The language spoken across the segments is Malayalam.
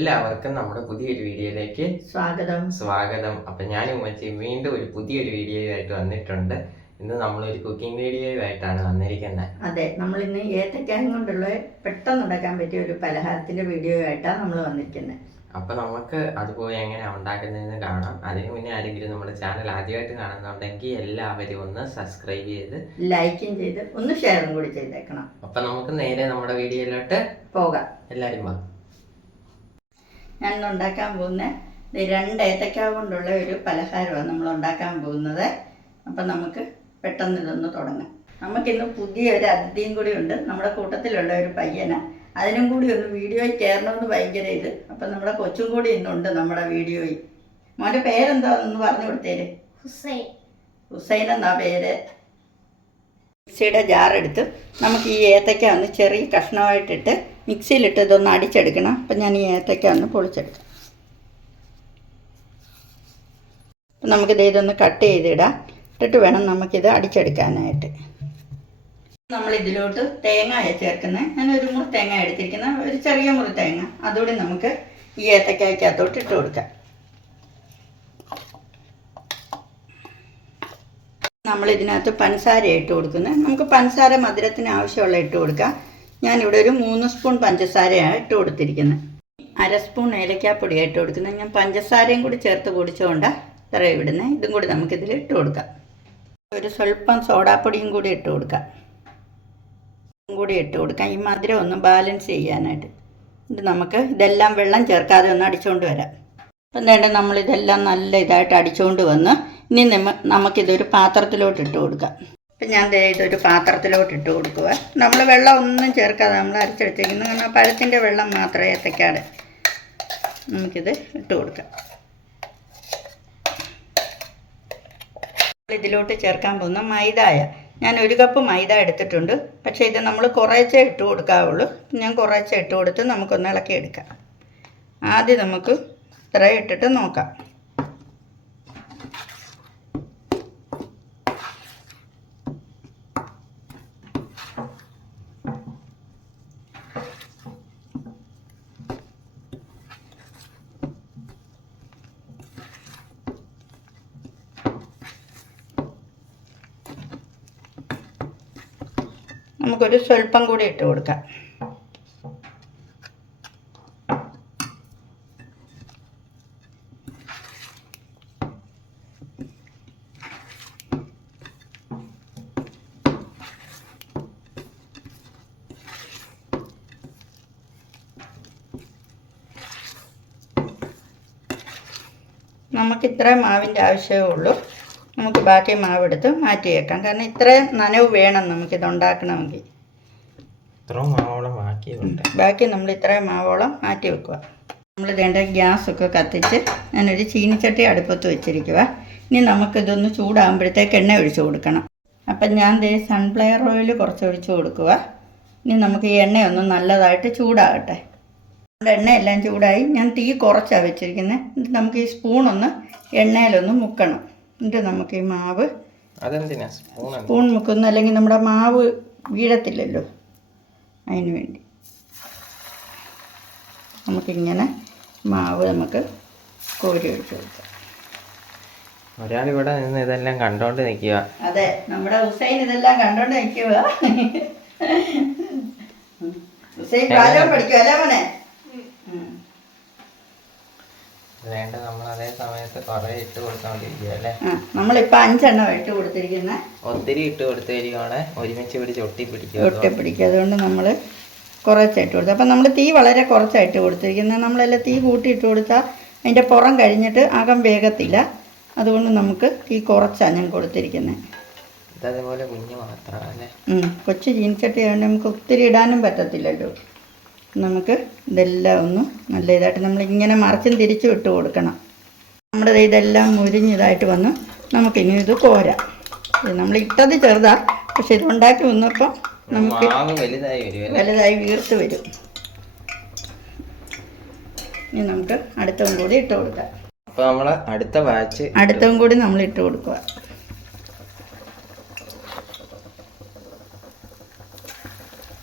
എല്ലാവർക്കും നമ്മുടെ പുതിയൊരു വീഡിയോയിലേക്ക് സ്വാഗതം. സ്വാഗതം. അപ്പൊ ഞാൻ ഉമ്മച്ചി വീണ്ടും ഒരു പുതിയൊരു വീഡിയോയുമായിട്ട് വന്നിട്ടുണ്ട്. ഇന്ന് നമ്മൾ ഒരു കുക്കിംഗ് വീഡിയോയുമായിട്ടാണ് വന്നിരിക്കുന്നത് അതെ നമ്മൾ ഇന്ന് ഏത്തക്കായും കൊണ്ടുള്ള പെട്ടെന്ന് ഉണ്ടാക്കാൻ പറ്റിയ ഒരു പലഹാരത്തിന്റെ വീഡിയോ ആയിട്ടാണ് നമ്മൾ വന്നിരിക്കുന്നത് അപ്പൊ നമുക്ക് അതുപോലെ എങ്ങനെയാണ് ഉണ്ടാക്കുന്നതെന്ന് കാണാം. അതിന് മുന്നേ ആരെങ്കിലും നമ്മുടെ ചാനൽ ആദ്യമായിട്ട് കാണുന്നുണ്ടെങ്കിൽ എല്ലാവരും ഒന്ന് സബ്സ്ക്രൈബ് ചെയ്ത് ലൈക്കും ചെയ്ത് ഒന്ന് ഷെയറും കൂടി ചെയ്തേക്കണം. അപ്പൊ നമുക്ക് നേരെ നമ്മുടെ വീഡിയോയിലോട്ട് പോകാം. എല്ലാരും വാ. ഞാൻ ഇന്ന് ഉണ്ടാക്കാൻ പോകുന്ന ദേ രണ്ട് ഏത്തക്ക കൊണ്ടുള്ള ഒരു പലഹാരമാണ് നമ്മൾ ഉണ്ടാക്കാൻ പോകുന്നത്. അപ്പം നമുക്ക് പെട്ടെന്ന് ഇതൊന്ന് തുടങ്ങാം. നമുക്കിന്ന് പുതിയ ഒരു അതിഥിയും കൂടി ഉണ്ട്. നമ്മുടെ കൂട്ടത്തിലുള്ള ഒരു പയ്യന. അതിനും കൂടി ഒന്ന് വീഡിയോയിൽ കയറണമെന്ന് ഭയങ്കര ഇത്. അപ്പം നമ്മുടെ കൊച്ചും കൂടി ഇന്നുണ്ട് നമ്മുടെ വീഡിയോയിൽ. മോന്റെ പേരെന്താണെന്ന് പറഞ്ഞു കൊടുത്തേര്? ഹുസൈൻ. ഹുസൈൻ എന്നാ പേര്? മിക്സിയുടെ ജാറെടുത്ത് നമുക്ക് ഈ ഏത്തയ്ക്ക ഒന്ന് ചെറിയ കഷ്ണമായിട്ടിട്ട് മിക്സിയിലിട്ട് ഇതൊന്ന് അടിച്ചെടുക്കണം. അപ്പം ഞാൻ ഈ ഏത്തയ്ക്ക ഒന്ന് പൊളിച്ചെടുക്കാം. അപ്പം നമുക്കിത് ഇതൊന്ന് കട്ട് ചെയ്തിടാം. ഇട്ടിട്ട് വേണം നമുക്കിത് അടിച്ചെടുക്കാനായിട്ട്. നമ്മൾ ഇതിലോട്ട് തേങ്ങ ചേർക്കുന്നത്. ഞാൻ ഒരു മുറി തേങ്ങ എടുത്തിരിക്കുന്ന ഒരു ചെറിയ മുറി തേങ്ങ. അതുകൂടി നമുക്ക് ഈ ഏത്തക്കായ്ക്കകത്തോട്ട് ഇട്ട് കൊടുക്കാം. നമ്മൾ ഇതിനകത്ത് പഞ്ചസാര ഇട്ട് കൊടുക്കുന്നത്. നമുക്ക് പഞ്ചസാര മധുരത്തിന് ആവശ്യമുള്ള ഇട്ട് കൊടുക്കാം. ഞാനിവിടെ ഒരു മൂന്ന് സ്പൂൺ പഞ്ചസാരയാണ് ഇട്ട് കൊടുത്തിരിക്കുന്നത്. അര സ്പൂൺ ഏലക്കാപ്പൊടിയാണ് ഇട്ട് കൊടുക്കുന്നത്. ഞാൻ പഞ്ചസാരയും കൂടി ചേർത്ത് കുടിച്ചുകൊണ്ടാണ് ഇത്ര ഇവിടുന്നത് ഇതും കൂടി നമുക്കിതിൽ ഇട്ട് കൊടുക്കാം. ഒരു സ്വല്പം സോഡാപ്പൊടിയും കൂടി ഇട്ട് കൊടുക്കാം. കൂടി ഇട്ട് കൊടുക്കാം. ഈ മധുരം ഒന്ന് ബാലൻസ് ചെയ്യാനായിട്ട്. ഇത് നമുക്ക് ഇതെല്ലാം വെള്ളം ചേർക്കാതെ ഒന്ന് അടിച്ചുകൊണ്ട് വരാം. അപ്പം വേണ്ട നമ്മളിതെല്ലാം നല്ല ഇതായിട്ട് അടിച്ചുകൊണ്ട് വന്ന് ഇനി നമ്മ നമുക്കിതൊരു പാത്രത്തിലോട്ട് ഇട്ട് കൊടുക്കാം അപ്പം ഞാൻ ദേ ഇതൊരു പാത്രത്തിലോട്ട് ഇട്ട് കൊടുക്കുക നമ്മൾ വെള്ളം ഒന്നും ചേർക്കാതെ നമ്മൾ അരച്ചെടുത്തേക്കുന്നു കാരണം പഴത്തിന്റെ വെള്ളം മാത്രമേ ഏത്തക്കാട് നമുക്കിത് ഇട്ട് കൊടുക്കാം ഇതിലോട്ട് ചേർക്കാൻ പോകുന്ന മൈദായ. ഞാൻ ഒരു കപ്പ് മൈദ എടുത്തിട്ടുണ്ട്. പക്ഷേ ഇത് നമ്മൾ കുറേച്ചേ ഇട്ട് കൊടുക്കാവുള്ളൂ ഞാൻ കുറേച്ചേ ഇട്ട് കൊടുത്ത് നമുക്കൊന്ന് ഇളക്കി എടുക്കാം ആദ്യം നമുക്ക് ഇത്ര ഇട്ടിട്ട് നോക്കാം. നമുക്കൊരു സ്വല്പം കൂടി ഇട്ട് കൊടുക്കാം. നമുക്ക് ഇത്രയും മാവിന്റെ ആവശ്യമേ ഉള്ളൂ. നമുക്ക് ബാക്കി മാവെടുത്ത് മാറ്റി വെക്കാം കാരണം ഇത്രയും നനവ് വേണം നമുക്ക് നമുക്കിത് ഉണ്ടാക്കണമെങ്കിൽ ബാക്കി നമ്മൾ ഇത്രയും മാവോളം മാറ്റി വെക്കുക. നമ്മൾ വേണ്ട ഗ്യാസൊക്കെ കത്തിച്ച് ഞാനൊരു ചീനിച്ചട്ടി അടുപ്പത്ത് വെച്ചിരിക്കുക ഇനി നമുക്കിതൊന്ന് ചൂടാകുമ്പോഴത്തേക്ക് എണ്ണ ഒഴിച്ചു കൊടുക്കണം. അപ്പം ഞാൻ ദേ സൺഫ്ലവർ ഓയിൽ കുറച്ച് ഒഴിച്ചു കൊടുക്കുക ഇനി നമുക്ക് ഈ എണ്ണയൊന്ന് നല്ലതായിട്ട് ചൂടാകട്ടെ. നമ്മുടെ എണ്ണയെല്ലാം ചൂടായി. ഞാൻ തീ കുറച്ചാണ് വെച്ചിരിക്കുന്നത് നമുക്ക് ഈ സ്പൂണൊന്ന് എണ്ണയിലൊന്ന് മുക്കണം. എന്നിട്ട് നമുക്ക് ഈ മാവ് സ്പൂൺ മുക്കുന്നു. അല്ലെങ്കിൽ നമ്മുടെ മാവ് വീഴത്തില്ലല്ലോ. അതിന് വേണ്ടി. നമുക്കിങ്ങനെ മാവ് നമുക്ക് കോരി ഒഴിച്ചു കൊടുക്കാം. ഒരാളിവിടെ നിന്ന് ഇതെല്ലാം കണ്ടോണ്ട് നിൽക്കുക അതെ നമ്മുടെ ഹുസൈൻ ഇതെല്ലാം കണ്ടോണ്ട് നിൽക്കുക ഹുസൈൻ പഠിക്കുക അല്ലേ മോനെ ഉം. വേണ്ട നമ്മൾ അതേ ആ അഞ്ചെണ്ണം ഇട്ട് കൊടുത്തിരിക്കുന്ന. ഒത്തിരി ഇട്ട് കൊടുത്തു തരികയാണെ ഒരുമിച്ച് പിടിച്ച് ഒട്ടി പിടിക്കും. ഒട്ടി പിടിക്കുക അതുകൊണ്ട് നമ്മൾ കുറച്ചായിട്ട് കൊടുത്തു. അപ്പം നമ്മൾ തീ വളരെ കുറച്ചായിട്ട് കൊടുത്തിരിക്കുന്നത് നമ്മളെല്ലാം തീ കൂട്ടിയിട്ട് കൊടുത്താൽ അതിന്റെ പുറം കഴിഞ്ഞിട്ട് അകം വേഗത്തില്ല. അതുകൊണ്ട് നമുക്ക് തീ കുറച്ചാണ് ഞാൻ കൊടുത്തിരിക്കുന്നത് അതേപോലെ കുഞ്ഞ് ഉം. കൊച്ചു ചീനിച്ചട്ടി ആയതുകൊണ്ട് നമുക്ക് ഒത്തിരി ഇടാനും പറ്റത്തില്ലല്ലോ. നമുക്ക് ഇതെല്ലാം ഒന്ന് നല്ല ഇതായിട്ട് നമ്മൾ ഇങ്ങനെ മറിച്ചും തിരിച്ചും ഇട്ട് കൊടുക്കണം. നമ്മുടെ ഇതെല്ലാം മുരിഞ്ഞതായിട്ട് വന്ന് നമുക്കിനി ഇത് കോരാം. നമ്മൾ ഇട്ടത് ചെറുതാ പക്ഷെ ഇത് ഉണ്ടാക്കി വന്നപ്പോൾ നമുക്ക് വലുതായി വീർത്ത് വരും. ഇനി നമുക്ക് അടുത്തതും കൂടി ഇട്ട് കൊടുക്കാം. അപ്പൊ നമ്മൾ അടുത്ത വാച്ച് അടുത്തതും കൂടി നമ്മൾ ഇട്ട് കൊടുക്കുക.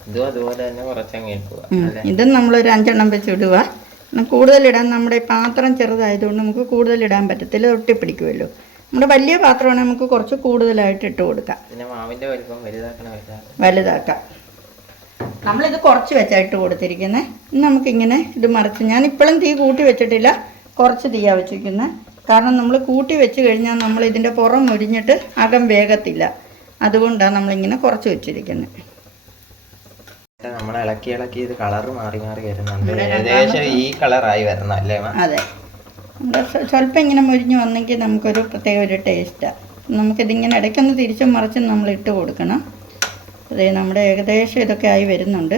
ഇതും അതുപോലെ തന്നെ കുറച്ചങ്ങ് ഇട്ടുക ഉം. അല്ലേ? ഇതും നമ്മളൊരു അഞ്ചെണ്ണം വെച്ച് ഇടുക. കൂടുതലിടാൻ നമ്മുടെ പാത്രം ചെറുതായതുകൊണ്ട് നമുക്ക് കൂടുതലിടാൻ പറ്റത്തില്ല ഒട്ടിപ്പിടിക്കുമല്ലോ. നമ്മുടെ വലിയ പാത്രമാണ് നമുക്ക് കുറച്ച് കൂടുതലായിട്ട് ഇട്ട് കൊടുക്കാം. പിന്നെ മാവിന്റെ വലിപ്പം വലുതാക്കണം വലുതാക്കാം. നമ്മളിത് കുറച്ച് വെച്ചായിട്ട് ഇട്ട് കൊടുത്തിരിക്കുന്നത് നമുക്കിങ്ങനെ ഇത് മറിച്ച് ഞാൻ ഇപ്പോഴും തീ കൂട്ടി വെച്ചിട്ടില്ല കുറച്ച് തീയാ വെച്ചിരിക്കുന്നത് കാരണം നമ്മൾ കൂട്ടി വെച്ച് കഴിഞ്ഞാൽ നമ്മൾ ഇതിന്റെ പുറം മുരിഞ്ഞിട്ട് അകം വേഗത്തില്ല. അതുകൊണ്ടാണ് നമ്മളിങ്ങനെ കുറച്ച് വെച്ചിരിക്കുന്നത് നമ്മൾ ഇളക്കി ഇളക്കി ഇത് കളർ മാറി മാറി വരുന്നുണ്ട്. ഏകദേശം ഈ കളറായി വരണം അല്ലേ അതെ. സ്വല്പം ഇങ്ങനെ മുരിഞ്ഞ് വന്നെങ്കിൽ നമുക്കൊരു പ്രത്യേക ഒരു ടേസ്റ്റാണ് നമുക്കിതിങ്ങനെ ഇടയ്ക്കൊന്ന് തിരിച്ചും മറിച്ചും നമ്മൾ ഇട്ട് കൊടുക്കണം. അതെ നമ്മുടെ ഏകദേശം ഇതൊക്കെ ആയി വരുന്നുണ്ട്.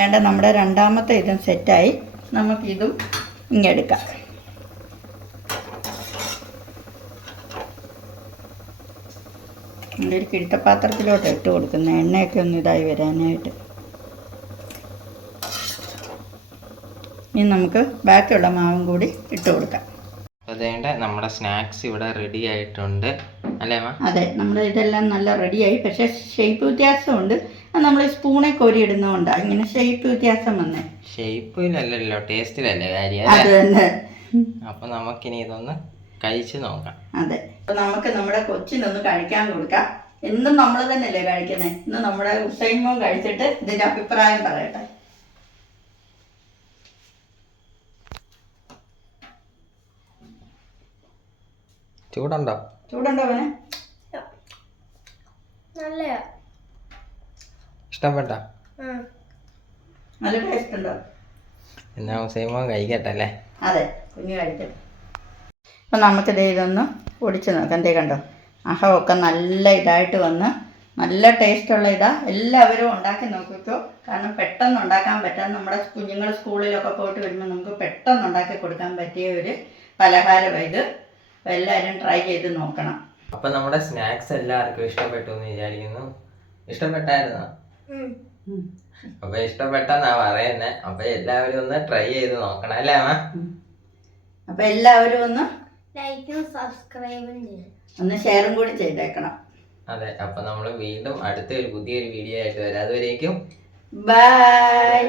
വേണ്ട നമ്മുടെ രണ്ടാമത്തെ ഇതും സെറ്റായി നമുക്കിതും ഇങ്ങെടുക്കാം നമ്മളൊരു കിഴുത്തപ്പാത്രത്തിലോട്ട് ഇട്ട് കൊടുക്കുന്ന എണ്ണയൊക്കെ ഒന്ന് ഇതായി വരാനായിട്ട്. ഇനി നമുക്ക് ബാക്കിയുള്ള മാവും കൂടി ഇട്ട് കൊടുക്കാം. അതേണ്ട നമ്മുടെ സ്നാക്സ് ഇവിടെ റെഡി ആയിട്ടുണ്ട്. അല്ലേ അതെ നമ്മുടെ ഇതെല്ലാം നല്ല റെഡിയായി പക്ഷേ ഷേപ്പ് വ്യത്യാസമുണ്ട്. അത് നമ്മൾ സ്പൂണെ കോരി ഇടുന്നതുകൊണ്ട്. ഇങ്ങനെ ഷേപ്പ് വ്യത്യാസം വന്നേ. ഷേപ്പിലല്ലല്ലോ ടേസ്റ്റിലല്ലേ കാര്യം അത് അല്ലേ തന്നെ. അപ്പൊ നമുക്കിനി ഇതൊന്ന് കഴിച്ച് നോക്കാം. അതെ. അപ്പൊ നമുക്ക് നമ്മുടെ കൊച്ചിനൊന്ന് കഴിക്കാൻ കൊടുക്കാം. എന്നും നമ്മൾ തന്നെയല്ലേ കഴിക്കുന്നത് ഇന്ന് നമ്മുടെ ഉസൈമോ കഴിച്ചിട്ട് ഇതിന്റെ അഭിപ്രായം പറയട്ടെ. ചൂടുണ്ടോ? ചൂടുണ്ടോ നല്ല നല്ലയാ. ഇഷ്ടപ്പെട്ട? നല്ല ടേസ്റ്റ് ഉണ്ടോ? എന്നാ ഉസൈമോ കഴിക്കട്ടെ അല്ലേ? അതെ കുഞ്ഞു കഴിക്കട്ടെ. അപ്പം നമുക്കിത് ഇതൊന്ന് പൊടിച്ച് നോക്കാം. എന്തേ കണ്ടോ? അഹമൊക്കെ നല്ല ഇതായിട്ട് വന്ന് നല്ല ടേസ്റ്റുള്ള ഇതാ എല്ലാവരും ഉണ്ടാക്കി നോക്കിക്കോ. കാരണം പെട്ടെന്ന് ഉണ്ടാക്കാൻ പറ്റാൻ നമ്മുടെ കുഞ്ഞുങ്ങൾ സ്കൂളിലൊക്കെ പോയിട്ട് വരുമ്പോൾ നമുക്ക് പെട്ടെന്ന് ഉണ്ടാക്കി കൊടുക്കാൻ പറ്റിയ ഒരു പലഹാരമാണ് ഇത്. അപ്പോൾ എല്ലാവരും ട്രൈ ചെയ്ത് നോക്കണം. അപ്പൊ നമ്മുടെ സ്നാക്സ് എല്ലാവർക്കും ഇഷ്ടപ്പെട്ടു എന്ന് വിചാരിക്കുന്നു. ഇഷ്ടപ്പെട്ടായിരുന്നോ? അപ്പൊ ഇഷ്ടപ്പെട്ടെന്നാ പറയുന്നേ. അപ്പൊ എല്ലാവരും ഒന്ന് ട്രൈ ചെയ്ത് നോക്കണം അല്ലേ അമ്മ? അപ്പോൾ എല്ലാവരും ഒന്ന് ലൈക്കും സബ്സ്ക്രൈബും ചെയ്യണം ഒന്ന് ഷെയറും കൂടി ചെയ്തേക്കണം. അതെ അപ്പൊ നമ്മൾ വീണ്ടും അടുത്ത ഒരു പുതിയൊരു വീഡിയോ ആയിട്ട് വരാം. അതുവരേക്കും ബൈ.